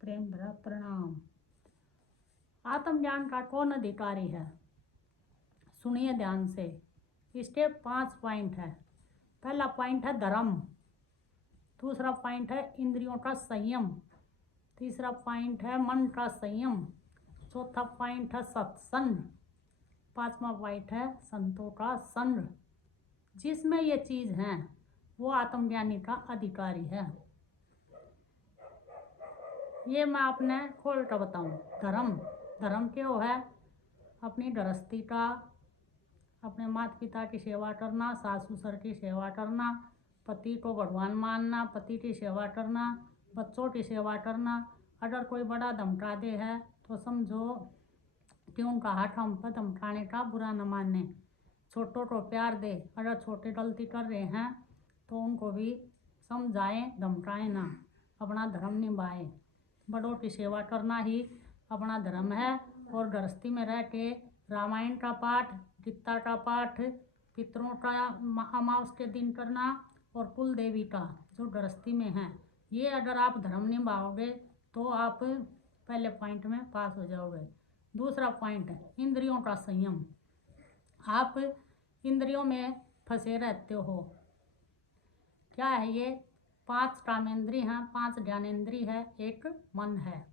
प्रेम भरा प्रणाम। आत्मज्ञान का कौन अधिकारी है? सुनिए ध्यान से। इसके 5 पॉइंट है। पहला पॉइंट है धर्म, दूसरा पॉइंट है इंद्रियों का संयम, तीसरा पॉइंट है मन का संयम, चौथा पॉइंट है सत्संग, पांचवा पॉइंट है संतों का संग। जिसमें ये चीज है वो आत्मज्ञानी का अधिकारी है। ये मैं आपने खोल कर बताऊँ। धर्म क्यों है? अपनी गृहस्थी का, अपने माता पिता की सेवा करना, सास ससुर की सेवा करना, पति को भगवान मानना, पति की सेवा करना, बच्चों की सेवा करना। अगर कोई बड़ा धमका दे है तो समझो कि उनका हाथ हम पर धमकाने का बुरा न माने। छोटों को प्यार दे। अगर छोटे गलती कर रहे हैं तो उनको भी समझाएं, धमकाएं ना, अपना धर्म निभाएं। बड़ों की सेवा करना ही अपना धर्म है। और गृहस्थी में रह के रामायण का पाठ, गीता का पाठ, पितरों का अमावस के दिन करना और कुल देवी का जो गृहस्थी में है, ये अगर आप धर्म निभाओगे तो आप पहले पॉइंट में पास हो जाओगे। दूसरा पॉइंट है इंद्रियों का संयम। आप इंद्रियों में फंसे रहते हो। क्या है ये? 5 कामेंद्रिय हैं, 5 ज्ञानेंद्रिय है, एक मन है।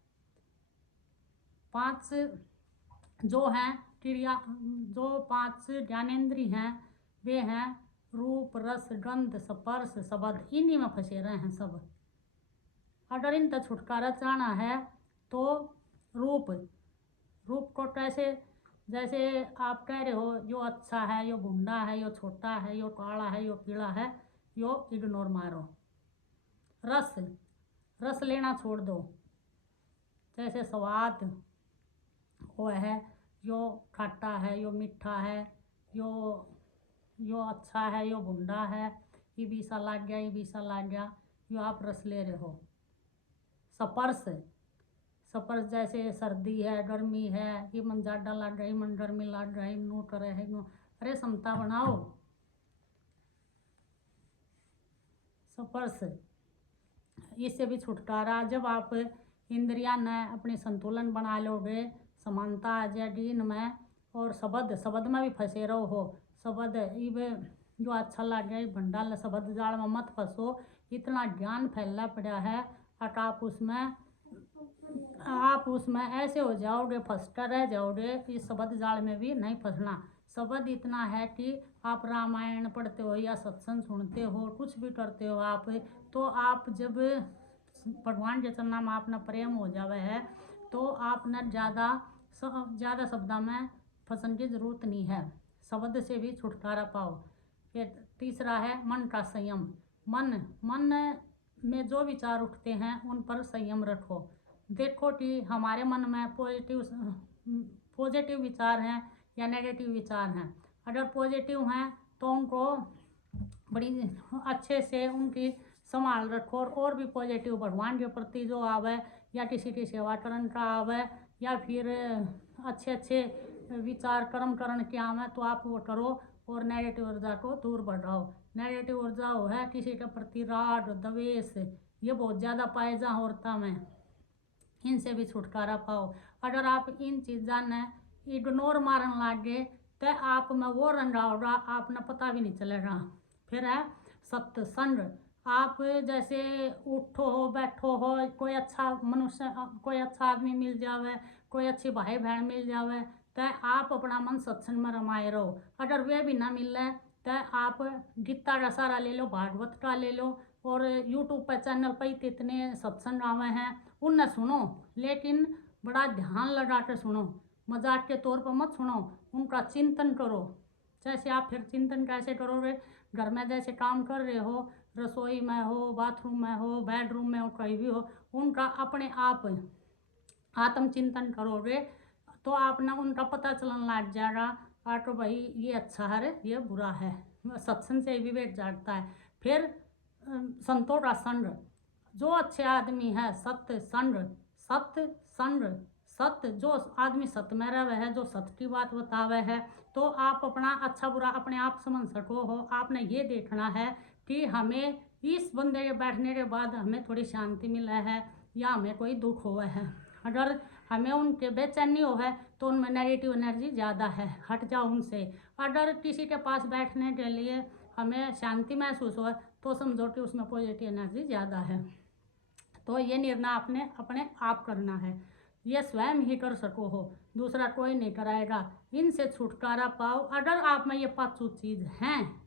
5 जो हैं क्रिया, जो 5 ज्ञानेंद्रिय हैं वे हैं रूप, रस, गंध, स्पर्श, शब्द। इन्हीं में फंसे रहे हैं सब। अगर इनका छुटकारा चाहना है तो रूप को कैसे? जैसे आप कह रहे हो यो अच्छा है, यो भुंडा है, यो छोटा है, यो काला है, यो पीला है, यो इग्नोर मारो। रस लेना छोड़ दो। जैसे स्वाद वो है, यो खट्टा है, यो मीठा है, यो अच्छा है, यो भुंडा है, ये भी सा लग गया, ये भी सा लग गया, यो आप रस ले रहे हो। स्पर्श जैसे सर्दी है, गर्मी है, ये मन ज़्यादा लग रही, मन गर्मी लग रही, नो करे है नो। अरे समता बनाओ। स्पर्श, इससे भी छुटकारा। जब आप इंद्रिया ने अपने संतुलन बना लोगे, समानता आ जाएगी इनमें। और शब्द में भी फंसे रहो हो। शब्द ये जो अच्छा लग गया, भंडाल शब्द जाल में मत फंसो। इतना ज्ञान फैला पड़ा है और आप उसमें ऐसे हो जाओगे, फंसकर रह जाओगे। इस शब्द जाल में भी नहीं फंसना। शब्द इतना है कि आप रामायण पढ़ते हो या सत्संग सुनते हो, कुछ भी करते हो आप, तो आप जब भगवान के चरणों में अपना प्रेम हो जावे है तो आप न ज़्यादा शब्दों में फंसने की जरूरत नहीं है। शब्द से भी छुटकारा पाओ। फिर तीसरा है मन का संयम। मन में जो विचार उठते हैं उन पर संयम रखो। देखो कि हमारे मन में पॉजिटिव विचार हैं या नेगेटिव विचार हैं। अगर पॉजिटिव हैं तो उनको बड़ी अच्छे से उनकी संभाल रखो। और भी पॉजिटिव भगवान के प्रति जो आवे या किसी की सेवा करने का आवे या फिर अच्छे विचार कर्म करने के आवे तो आप वो करो। और नेगेटिव ऊर्जा को दूर बढ़ाओ। नेगेटिव ऊर्जा वो है किसी के प्रति राग, द्वेष, ये बहुत ज़्यादा पाए जा औरता में। इनसे भी छुटकारा पाओ। अगर आप इन चीज़ों ने इग्नोर मारन लग गए तो आप में वो रंगा होगा, आपने पता भी नहीं चलेगा। फिर है सत्संग। आप जैसे उठो हो, बैठो हो, कोई अच्छा मनुष्य, कोई अच्छा आदमी मिल जावे, कोई अच्छी भाई बहन मिल जावे तो आप अपना मन सत्संग में रमाए रहो। अगर वे भी ना मिले तो आप गीता का सहारा ले लो, भागवत का ले लो। और यूट्यूब पर चैनल पर इतने सत्संग आवे हैं, उनने सुनो, लेकिन बड़ा ध्यान लगा कर सुनो। मजाक के तौर पर मत सुनो, उनका चिंतन करो। जैसे आप फिर चिंतन कैसे करोगे? घर में जैसे काम कर रहे हो, रसोई में हो, बाथरूम में हो, बेडरूम में हो, कहीं भी हो, उनका अपने आप आत्मचिंतन करोगे तो आप ना उनका पता चलने लग जाएगा तो भाई ये अच्छा है, ये बुरा है। सत्संग से विवेक जागता है। फिर संतों का संग। जो अच्छे आदमी है, सत्य जो आदमी सत्य में रहे है, जो सत्य की बात बतावे है, तो आप अपना अच्छा बुरा अपने आप समझ सको हो। आपने ये देखना है कि हमें इस बंदे के बैठने के बाद हमें थोड़ी शांति मिला है या हमें कोई दुख हुआ है, अगर हमें उनके बेचैनी हो है तो उनमें नेगेटिव एनर्जी ज़्यादा है, हट जाओ उनसे। अगर किसी के पास बैठने के लिए हमें शांति महसूस हो तो समझो कि उसमें पॉजिटिव एनर्जी ज़्यादा है। तो ये निर्णय आपने अपने आप करना है, ये स्वयं ही कर सको हो, दूसरा कोई नहीं कराएगा। इनसे छुटकारा पाओ। अगर आप में ये पांचों चीज़ हैं,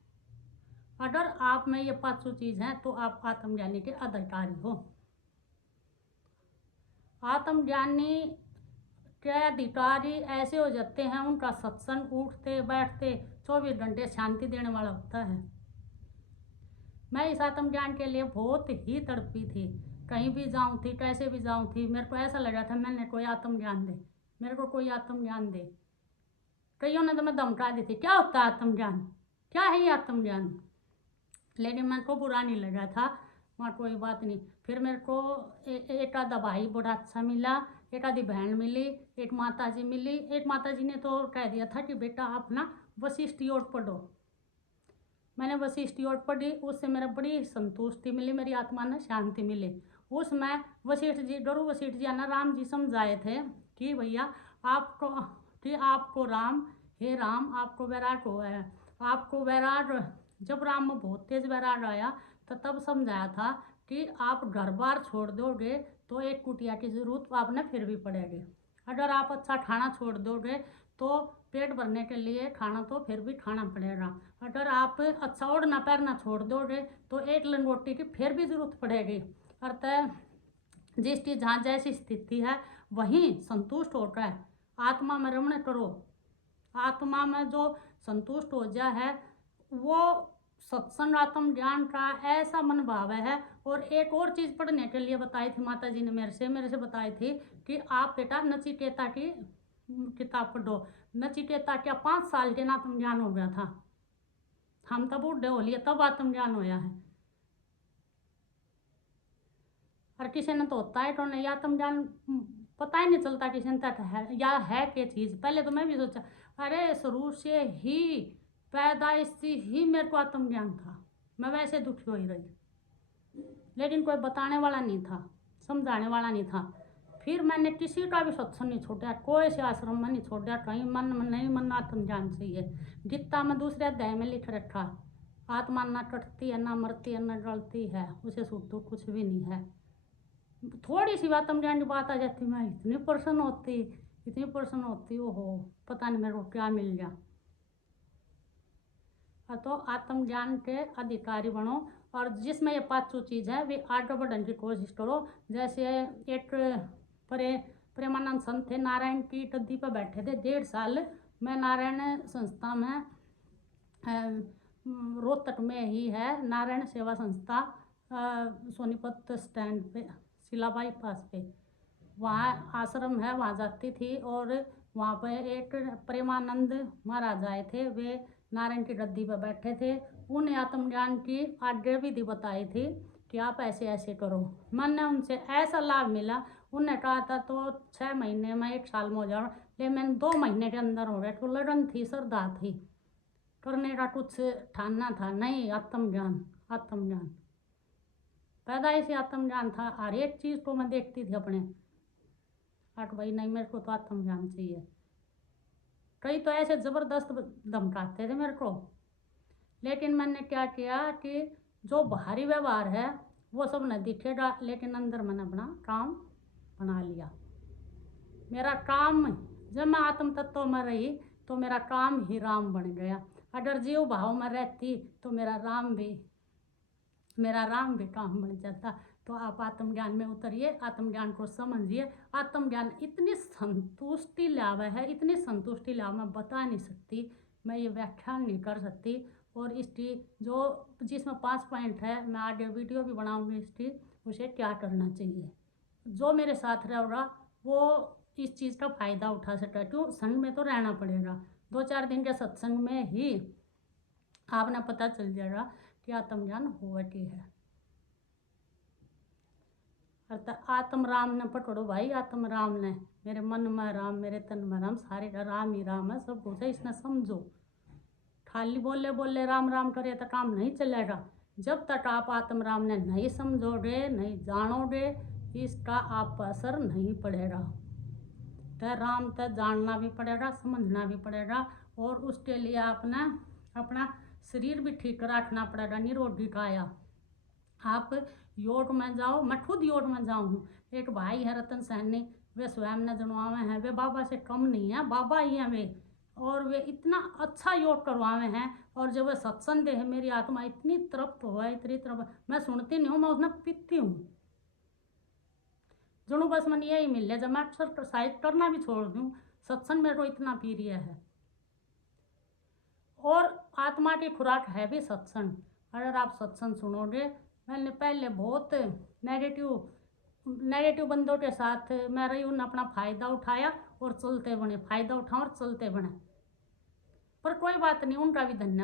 अगर आप में ये पांचों चीज़ हैं तो आप आत्मज्ञानी के अधिकारी हो। आत्मज्ञानी के अधिकारी ऐसे हो जाते हैं, उनका सत्संग उठते बैठते 24 घंटे शांति देने वाला होता है। मैं इस आत्मज्ञान के लिए बहुत ही तड़पी थी, कहीं भी जाऊँ थी, कैसे भी जाऊँ थी, मेरे को ऐसा लगा था मैंने कोई आत्मज्ञान दे, मेरे को कोई आत्मज्ञान दे। कईयों ने तो मैं धमका दी थी, क्या होता है आत्मज्ञान, क्या है ये आत्मज्ञान, लेकिन मेरे को बुरा नहीं लगा था, वहाँ कोई बात नहीं। फिर मेरे को एक आधा भाई बड़ा अच्छा मिला, एक आधी बहन मिली, एक माता जी मिली। एक माता जी ने तो कह दिया था कि बेटा आप ना वशिष्ठ योग पढ़ो। मैंने वशिष्ठ योग पढ़ी, उससे मेरा बड़ी संतुष्टि मिली, मेरी आत्मा ने शांति मिली। उसमें वशिष्ठ जी, गुरु वशिष्ठ जी ना राम जी समझाए थे कि भैया आपको राम, हे राम आपको वैराग हुआ है, आपको वैराग, जब राम में बहुत तेज वैराग आया तो तब समझाया था कि आप घर बार छोड़ दोगे तो एक कुटिया की जरूरत आपने फिर भी पड़ेगी। अगर आप अच्छा खाना छोड़ दोगे तो पेट भरने के लिए खाना तो फिर भी खाना पड़ेगा। अगर आप अच्छा ओढ़ना पहनना छोड़ दोगे तो एक लंगोटी की फिर भी जरूरत पड़ेगी। अतः जिसकी जहाँ जैसी स्थिति है वहीं संतुष्ट होकर है, आत्मा में रमण करो। आत्मा में जो संतुष्ट हो जा है वो सत्संग आत्म ज्ञान का ऐसा मन भाव है। और एक और चीज़ पढ़ने के लिए बताई थी माता जी ने मेरे से बताई थी कि आप बेटा नचिकेता की किताब पढ़ो। नचिकेता क्या 5 साल के आत्म ज्ञान हो गया था, हम तब बूढ़े हो लिए तब आत्म ज्ञान होया है। और किसी ने तो होता है तो नहीं आत्म ज्ञान, पता ही नहीं चलता किसी ने तक है या है क्या चीज़। पहले तो मैं भी सोचा अरे शुरू से ही पैदाइश से ही मेरे को आत्म ज्ञान था, मैं वैसे दुखी हो ही रही, लेकिन कोई बताने वाला नहीं था, समझाने वाला नहीं था। फिर मैंने किसी का भी सत्संग नहीं छोड़ा, कोई से आश्रम में नहीं छोड़ा, कहीं मन में नहीं, मन आत्म ज्ञान चाहिए। गीता में दूसरे अध्याय में लिख रखा, आत्मा ना कटती है ना मरती है ना गलती है, उसे सुख दुख कुछ भी नहीं है। थोड़ी सी आत्म ज्ञान की बात आ जाती, मैं इतनी प्रसन्न होती ओहो पता नहीं मेरे को क्या मिल गया। तो आत्मज्ञान के अधिकारी बनो और जिसमें ये पांचों चीज़ है वे आगे बढ़ने की कोशिश करो। जैसे एक प्रेमानंद संत थे, नारायण की गद्दी पर बैठे थे 1.5 साल। मैं नारायण संस्था में रोहतक में ही है नारायण सेवा संस्था, सोनीपत स्टैंड पे शिलाबाई पास पे वहाँ आश्रम है, वहाँ जाती थी। और वहाँ पे एक प्रेमानंद महाराज आए थे, वे नारायण की गद्दी पर बैठे थे। उन्हें आत्मज्ञान की आज्ञा विधि बताई थी कि आप ऐसे ऐसे करो। मैंने उनसे ऐसा लाभ मिला, उन्हें कहा था तो 6 महीने में 1 साल में हो जाओ, लेकिन मैंने 2 महीने के अंदर हो गया। तो लगन थी, श्रद्धा थी, करने का कुछ ठानना था नहीं। आत्मज्ञान पैदाइश से आत्मज्ञान था। हर एक चीज़ को मैं देखती थी अपने हट भाई नहीं मेरे को तो आत्मज्ञान चाहिए। कई तो ऐसे ज़बरदस्त धमकाते थे मेरे को, लेकिन मैंने क्या किया कि जो बाहरी व्यवहार है वो सब न दिखेगा, लेकिन अंदर मैंने अपना काम बना लिया। मेरा काम, जब मैं आत्म तत्व में रही तो मेरा काम ही राम बन गया। अगर जीव भाव में रहती तो मेरा राम भी काम बन जाता। तो आप आत्मज्ञान में उतरिए, आत्मज्ञान को समझिए। आत्मज्ञान इतनी संतुष्टि लाभ है, इतनी संतुष्टि लाभ मैं बता नहीं सकती, मैं ये व्याख्यान नहीं कर सकती। और इसकी जिसमें 5 पॉइंट है, मैं आगे वीडियो भी बनाऊंगी इसकी, उसे क्या करना चाहिए। जो मेरे साथ रहेगा वो इस चीज़ का फ़ायदा उठा सके। क्यों, संग में तो रहना पड़ेगा। 2-4 दिन के सत्संग में ही आपने पता चल जाएगा कि आत्मज्ञान हुआ क्या है। अर्थात आत्म राम ने पकड़ो भाई, आत्म राम ने, मेरे मन में राम, मेरे तन में राम, सारे का राम ही राम है, सब कुछ है, इसने समझो। खाली बोले बोले राम राम करे तो काम नहीं चलेगा। जब तक आप आत्म राम ने नहीं समझोगे, नहीं जानोगे, इसका आप पर असर नहीं पड़ेगा। तो राम तक जानना भी पड़ेगा, समझना भी पड़ेगा, और उसके लिए आपने अपना शरीर भी ठीक रखना पड़ेगा, निरोगी काया। आप योग में जाओ, मैं खुद योग में जाऊँ हूँ। एक भाई है रतन सैनी, वे स्वयं ने जनवावे हैं, वे बाबा से कम नहीं है, बाबा ही हैं वे, और वे इतना अच्छा योग करवावे हैं। और जब वे सत्संग है, मेरी आत्मा इतनी तृप्त हुआ, इतनी तृप्त, मैं सुनती नहीं हूँ, मैं उसमें पीती हूँ। जुनू बस मन यही मिल जब मैं एक्सरसाइज करना भी छोड़ दूँ, सत्संग मेरे को इतना प्रिय है। और आत्मा की खुराक है भी सत्संग। अगर आप सत्संग सुनोगे, मैंने पहले बहुत नेगेटिव बंदों के साथ मैं रही, उन्होंने अपना फ़ायदा उठाया और चलते बने, फ़ायदा उठाओ और चलते बने। पर कोई बात नहीं, उनका भी धन्यवाद।